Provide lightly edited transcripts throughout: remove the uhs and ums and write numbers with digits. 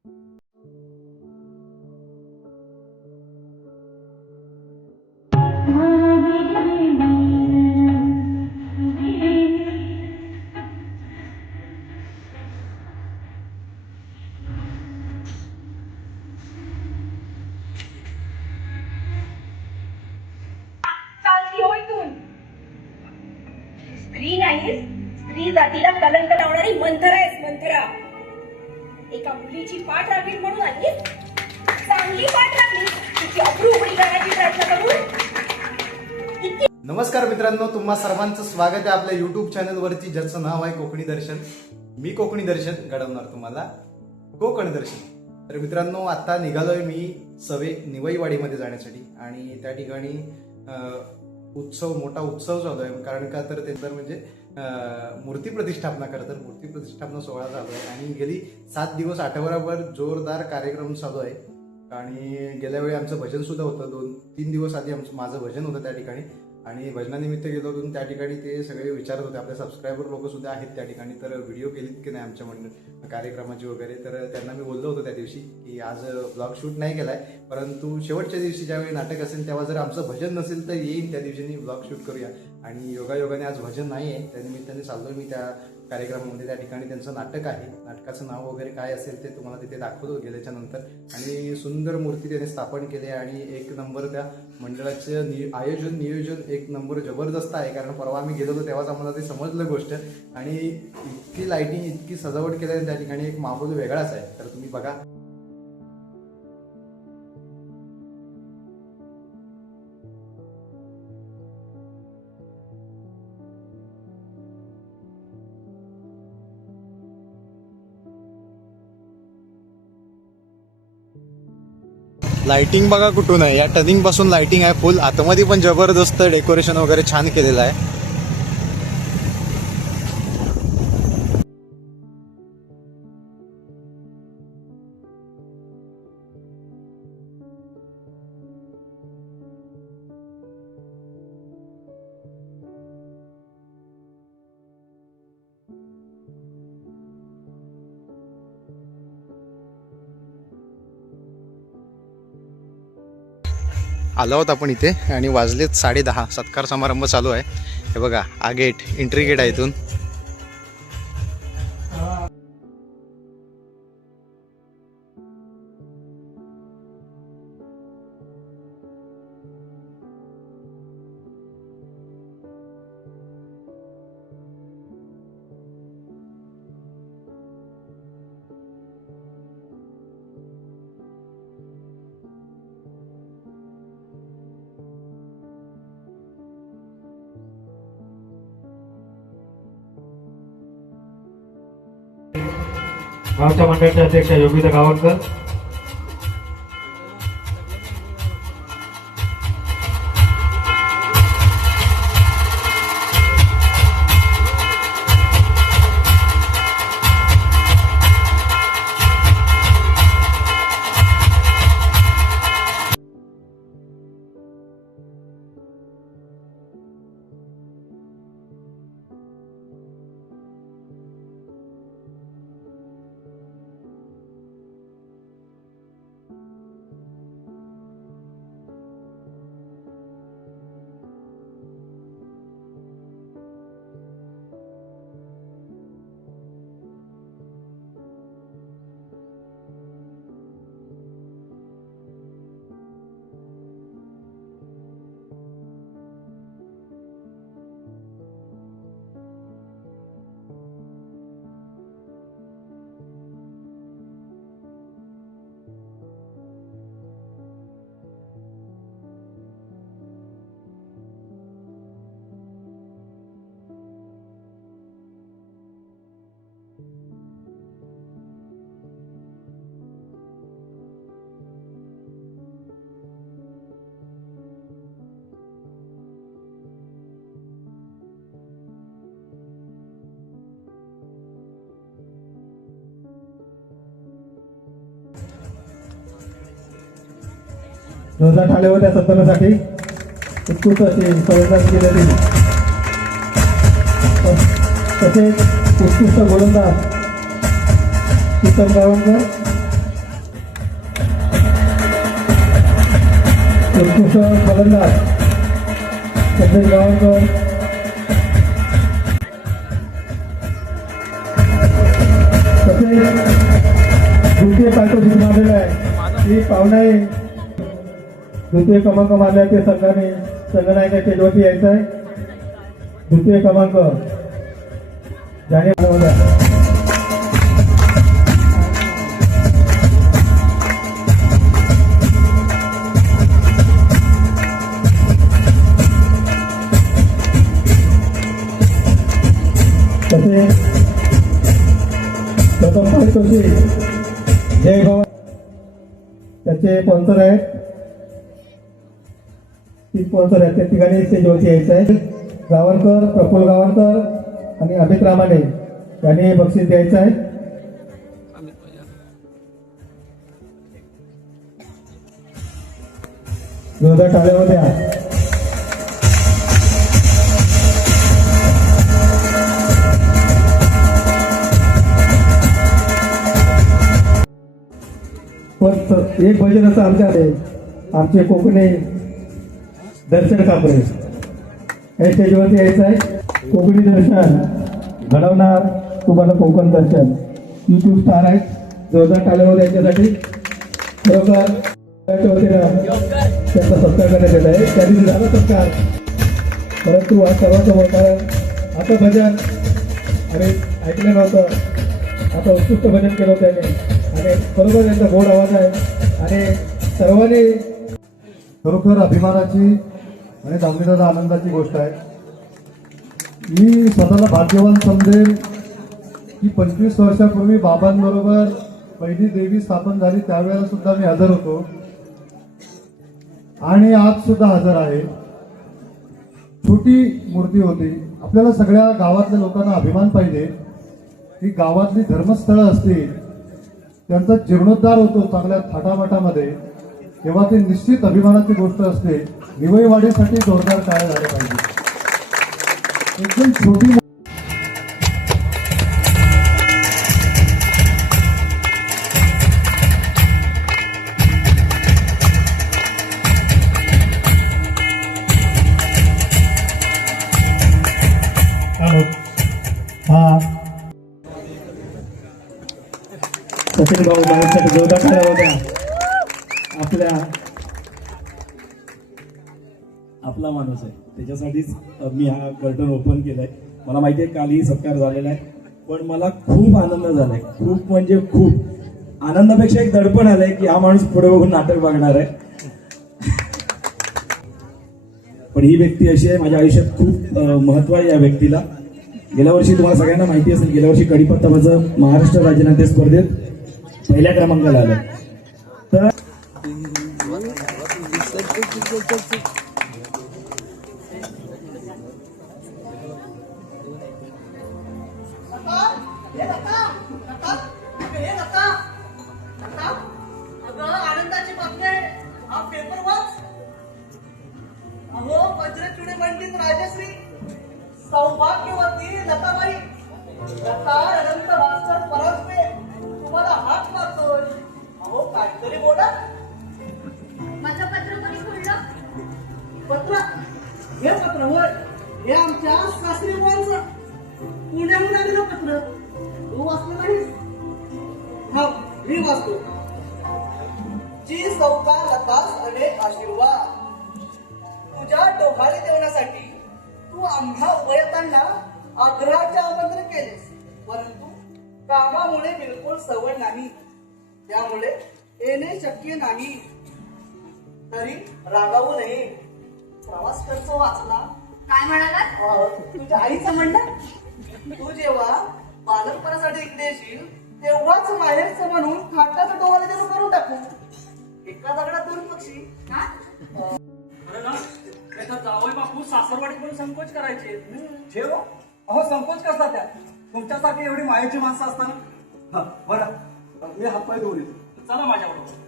स्त्री नाहीस, स्त्री जातीला कलंक लावणारी मंथरा आहेस, मंथरा. एका मुलीची पाठ राखली म्हणून आली, चांगली पाठ राखली, तिची अब्रू उघडी करण्याची प्रयत्न करून. नमस्कार मित्रांनो, तुम्हा सर्वांचं स्वागत आहे आपल्या युट्यूब चॅनल वरती, ज्याचं नाव आहे कोकणी दर्शन. मी कोकणी दर्शन घडवणार तुम्हाला कोकण दर्शन. तर मित्रांनो, आता निघालोय मी सवे निवईवाडीमध्ये जाण्यासाठी आणि त्या ठिकाणी मोठा उत्सव चालू आहे. कारण का तर ते म्हणजे मूर्ती प्रतिष्ठापना करतात, मूर्ती प्रतिष्ठापना सोहळा चालू आहे आणि गेली 7 दिवस आठवडाभर जोरदार कार्यक्रम चालू आहे. आणि गेल्या वेळी आमचं भजन सुद्धा होतं, 2-3 दिवस आधी माझं भजन होतं त्या ठिकाणी आणि भजनानिमित्त गेलो होतो. त्या ठिकाणी ते सगळे विचारत होते, आपले सबस्क्रायबर लोक सुद्धा आहेत त्या ठिकाणी, तर व्हिडिओ केलीत की नाही आमच्या कार्यक्रमाची वगैरे. तर त्यांना मी बोललो होतो त्या दिवशी की आज ब्लॉग शूट नाही केलाय, परंतु शेवटच्या दिवशी ज्यावेळी नाटक असेल तेव्हा जर आमचं भजन नसेल तर येईन त्या दिवशी ब्लॉग शूट करूया. आणि योगायोगाने आज भजन नाही आहे, त्यानिमित्ताने चाललोय मी त्या कार्यक्रमामध्ये. त्या ठिकाणी त्यांचं नाटक आहे, नाटकाचं नाव वगैरे काय असेल ते तुम्हाला तिथे दाखवतो गेल्याच्या नंतर. आणि सुंदर मूर्ती त्याने स्थापन केली आणि एक नंबर त्या मंडळाचं नियोजन एक नंबर जबरदस्त आहे. कारण परवा आम्ही गेलो होतो तेव्हाच आम्हाला ते समजलं गोष्ट. आणि इतकी लाइटिंग, इतकी सजावट केल्याने त्या ठिकाणी एक माहोल वेगळाच आहे. तर तुम्ही बघा. लाइटिंग बघा कुठून आहे, या टर्निंग पासून लाइटिंग आहे फुल. आतमध्ये पण जबरदस्त डेकोरेशन वगैरे छान केलेलं आहे. आलो आहोत आपण इथे आणि वाजलेत 10:30. सत्कार समारंभ चालू आहे. हे बघा, हा गेट, एंट्री गेट आहे इथून. गावच्या मंडळाचे अध्यक्ष योगिता गावणकर, रोजा ठाणे होत्या सत्कारासाठी उत्कृष्ट असे फलंदाज केलेली, तसेच उत्कृष्ट गोलंदाज शीतल गावणकर उत्कृष्ट फलंदाज संदेश गावकर, तसेच द्वितीय पारितोषिक मारलेलं आहे ही पाहुणे द्वितीय क्रमांक मारल्याचे संघाने संघनायका स्टेजवरती यायचं आहे. द्वितीय क्रमांक जाने वाला तसे प्रथम पारितोषिक जय भवन त्याचे स्पॉन्सर आहेत. ती स्पॉन्सर आहेत त्या ठिकाणी स्टेजवरती यायचं आहे. गावरकर, प्रफुल्ल गावरकर आणि अमित रामाने यांनी बक्षीस द्यायचं आहे. जोरदार टाळ्या द्या. पण एक भजन असं आमचे कोकणी दर्शन कापरे या स्टेजवरती यायचं आहे. कोकणी दर्शन घडवणार तुम्हाला कोकण दर्शन YouTube स्टार आहेत. जोरदार टाळ्या यांच्यासाठी खरोखर त्याच्या वतीनं त्यांचा सत्कार करण्यात येत आहे. त्या दिवशी झाला सत्कार परंतु आज सर्वांसमोर कारण आता भजन आम्ही ऐकलं नव्हतं. आता उत्कृष्ट भजन केलं त्याने आणि बरोबर त्यांचा गोड आवाज आहे आणि सर्वांनी खरोखर अभिमानाची आणि दावणीदार आनंदाची गोष्ट आहे. मी स्वतःला भाग्यवान समजेल की 25 वर्षापूर्वी बाबांबरोबर पहिली देवी स्थापन झाली त्यावेळेला सुद्धा मी हजर होतो आणि आज सुद्धा हजर आहे. छोटी मूर्ती होती. आपल्याला सगळ्या गावातल्या लोकांना अभिमान पाहिजे की गावातली धर्मस्थळं असतील त्यांचा जीर्णोद्धार होतो चांगल्या थाटामाटामध्ये तेव्हा ती निश्चित अभिमानाची गोष्ट असते. निवईवाडीसाठी जोरदार टाळ्या झाल्या पाहिजे. एकदम छोटी हा सचिन भाऊ माझ्यासाठी जोरदार टाळ्या होत्या. आपला माणूस आहे त्याच्यासाठीच मी हा कर्टन ओपन केलाय. मला माहिती आहे कालही सत्कार झालेला आहे पण मला खूप आनंद झालाय. खूप म्हणजे खूप आनंदापेक्षा एक दडपण आलंय की हा माणूस पुढे बघून नाटक बघणार आहे. पण ही व्यक्ती अशी आहे माझ्या आयुष्यात खूप महत्व आहे या व्यक्तीला. गेल्या वर्षी तुम्हाला सगळ्यांना माहिती असेल गेल्या वर्षी कडीपत्ता माझं महाराष्ट्र राज्यनाट्य स्पर्धेत पहिल्या क्रमांकाला आलं. तर आनंदाची बातमी आहे. हा पेपर वाच. अहो वज्रचुडे मंडित राजश्री सौभाग्यवती लताबाई लता अनंत भास्कर परस्पे तुम्हाला हात मारतोय. अहो काहीतरी बोला. माझं पत्र कोणी खोडलं? पत्र हे पत्र होय हे आमच्या सासरी बुवांचं पुण्याहून आलेलं पत्र. तू वाचलं नाहीस? हा मी वाचतो. जी सौका लतास अनेक आशीर्वाद. तुझ्या डोहाळे जेवणासाठी तू आम्हा उभयतांना आग्रहाचे आमंत्रण केलेस परंतु कामामुळे बिलकुल सवड नाही त्यामुळे येणे शक्य नाही. तरी रागावू नये. प्रवास खर्च वाचला. काय म्हणालात? तुझ्या आईचं म्हणणं. तू जेव्हा बालकपणासाठी इकडे येशील तेव्हाच माहेरचं म्हणून खाटाचं डोहाळे जेवण करून टाकू. एका दगडात दोन पक्षी. हा? अरे ना त्याचा जावई बापू सासरवाडीत पण संकोच करायचे. ठेव अहो संकोच करतात त्या तुमच्यासाठी एवढी मायाची माणसं असताना. बरं मी हातपाय धुवून येतो. चला माझ्याबरोबर.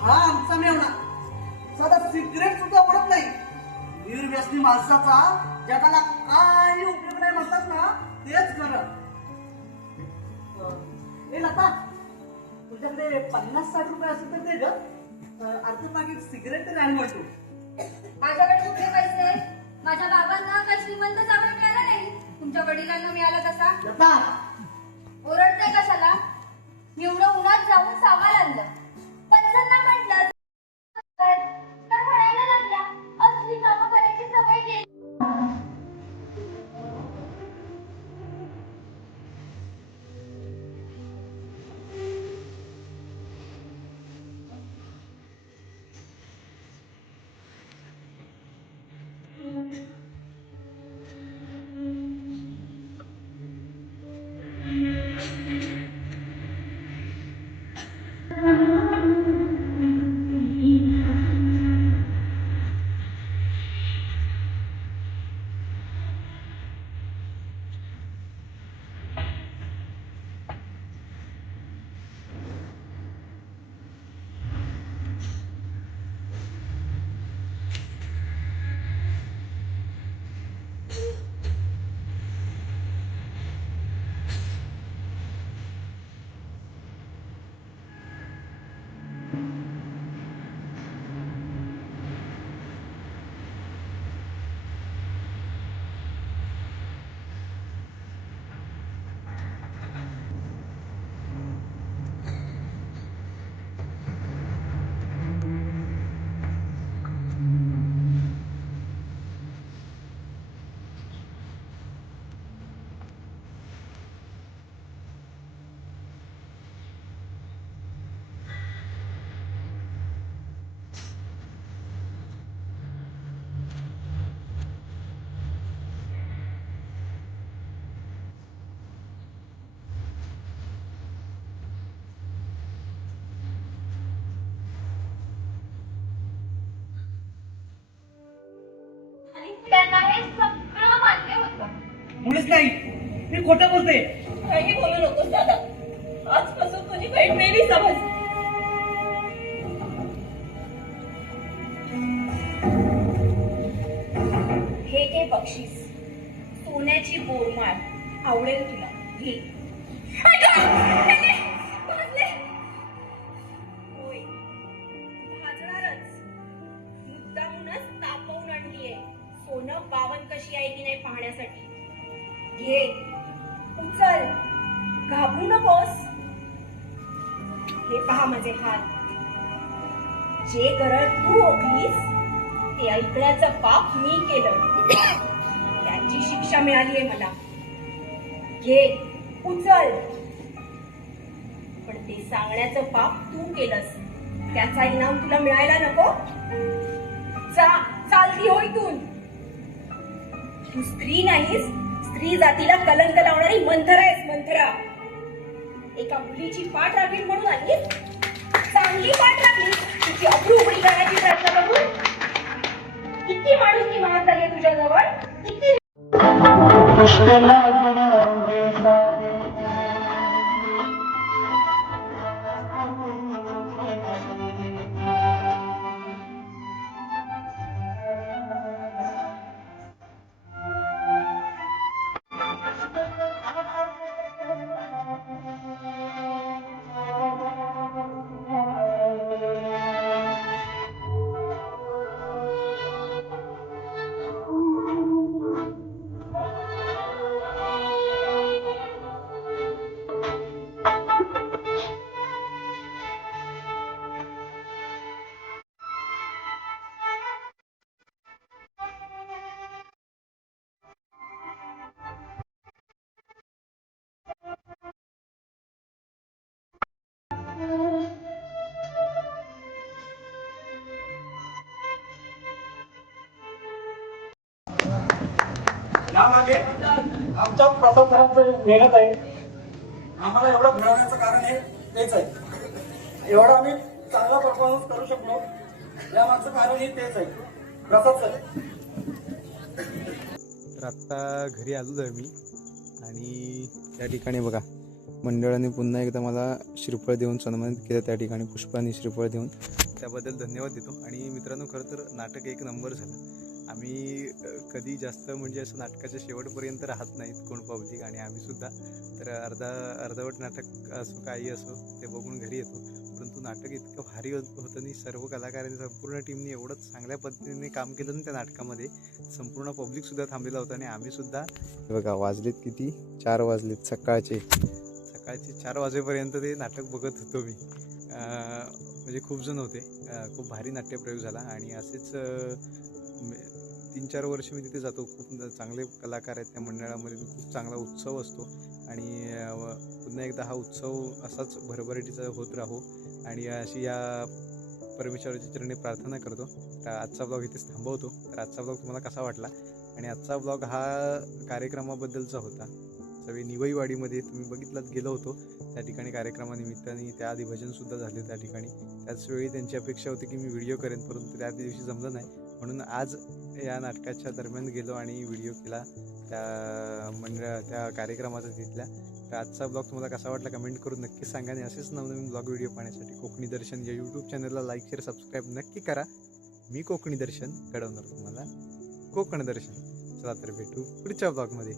हा आमचा मेवणा साधा सिगरेट सुद्धा ओढत नाही. निर्व्यसनी माणसाचा जगाला काही उपयोग नाही म्हणतात ना, तेच खरं. ए लता, तुझ्याकडे 50-60 रुपये असेल तर दे ग. अर्ध पाकिट सिगरेट तरी आण म्हणतो. माझ्याकडे कुठले पैसे? माझ्या बाबांना काही श्रीमंत जागा मिळाला नाही, तुमच्या वडिलांना मिळाला तसा. लता, ओरडते कशाला? एवढं उन्हात जाऊन सामान आणलं, पंचांना म्हटलं तर म्हणायला लागल्या असली कामं करायची सवय गेली. आणि त्यांना हे सगळं मान्य होतं. मुळीच नाही, मी खोटं बोलते. काही बोलू नकोस दादा, आजपासून तुझी बहीण मेली समज. हे घे बक्षीस, सोन्याची बोरमाळ, आवडेल तुला, घे. भाजले. होय, भाजणारच. मुद्दामूनच तापवून आणलीये सोनं बावन कशी आहे की नाही पाहण्यासाठी. घे, उचल, घाबरू नकोस. हे पहा माझे हात. जे गरज तू ओकलीस ते ऐकण्याचं पाप मी केलं, त्याची शिक्षा मिळालीये मला. घे, उचल. पण ते सांगण्याचं पाप तू केलंस, त्याचा इनाम तुला मिळायला नको. चालती हो इथून. तू स्त्री नाहीस, स्त्री जातीला कलंक लावणारी मंथरा आहेस, मंथरा. एका मुलीची पाठ राखील म्हणून आली, चांगली पाठ राखली, तिची अब्रू उघडी करण्याची प्रयत्न करून. किती माणूस की महाग झाली तुझ्याजवळ, किती. यामागे आमच्या प्रसादरांचं मेहनत आहे. आम्हाला एवढं मिळवण्याचं कारण हे तेच आहे. एवढा आम्ही चांगला परफॉर्मन्स करू शकलो, यामागचं कारण हे तेच आहे, प्रसाद सर. तर आत्ता घरी आलो आहे मी आणि त्या ठिकाणी बघा मंडळाने पुन्हा एकदा मला श्रीफळ देऊन सन्मानित केलं. त्या ठिकाणी पुष्पाने श्रीफळ देऊन त्याबद्दल धन्यवाद देतो. आणि मित्रांनो, खरं तर नाटक एक नंबर झालं. आम्ही कधी जास्त म्हणजे असं नाटकाच्या शेवटपर्यंत राहत नाहीत कोण पब्लिक, आणि आम्हीसुद्धा तर अर्धवट नाटक असो काही असो ते बघून घरी येतो. परंतु नाटक इतकं भारी होतं आणि सर्व कलाकारांनी संपूर्ण टीमने एवढंच चांगल्या पद्धतीने काम केलं ना त्या नाटकामध्ये. संपूर्ण पब्लिकसुद्धा थांबलेला होता आणि आम्हीसुद्धा बघा वाजलेत किती 4 वाजलेत सकाळचे 4 वाजेपर्यंत ते नाटक बघत होतो मी. म्हणजे खूप जण होते. खूप भारी नाट्यप्रयोग झाला आणि असेच 3-4 वर्ष मी तिथे जातो. खूप चांगले कलाकार आहेत त्या मंडळामध्ये. खूप चांगला उत्सव असतो आणि पुन्हा एकदा हा उत्सव असाच भरभराटीचा होत राहो आणि अशी या परमेश्वराच्या चरणी प्रार्थना करतो. तर आजचा ब्लॉग इथेच थांबवतो. तर आजचा ब्लॉग तुम्हाला कसा वाटला, आणि आजचा ब्लॉग हा कार्यक्रमाबद्दलचा होता. सगळे निवईवाडीमध्ये तुम्ही बघितलात गेलो होतो. त्या ठिकाणी कार्यक्रमानिमित्ताने त्याआधी भजनसुद्धा झाले त्या ठिकाणी. त्याचवेळी त्यांची अपेक्षा होती की मी व्हिडिओ करेन, परंतु त्या दिवशी जमलं नाही. म्हणून आज या नाटकाच्या दरम्यान गेलो आणि व्हिडिओ केला त्या कार्यक्रमाचा तिथल्या. तर आजचा ब्लॉग तुम्हाला कसा वाटला कमेंट करून नक्की सांगा. आणि असेच नवनवीन ब्लॉग व्हिडिओ पाहण्यासाठी कोकणी दर्शन या यूट्यूब चॅनलला लाईक शेअर सबस्क्राईब नक्की करा. मी कोकणी दर्शन घडवणार तुम्हाला कोकण दर्शन. चला तर भेटू पुढच्या ब्लॉगमध्ये.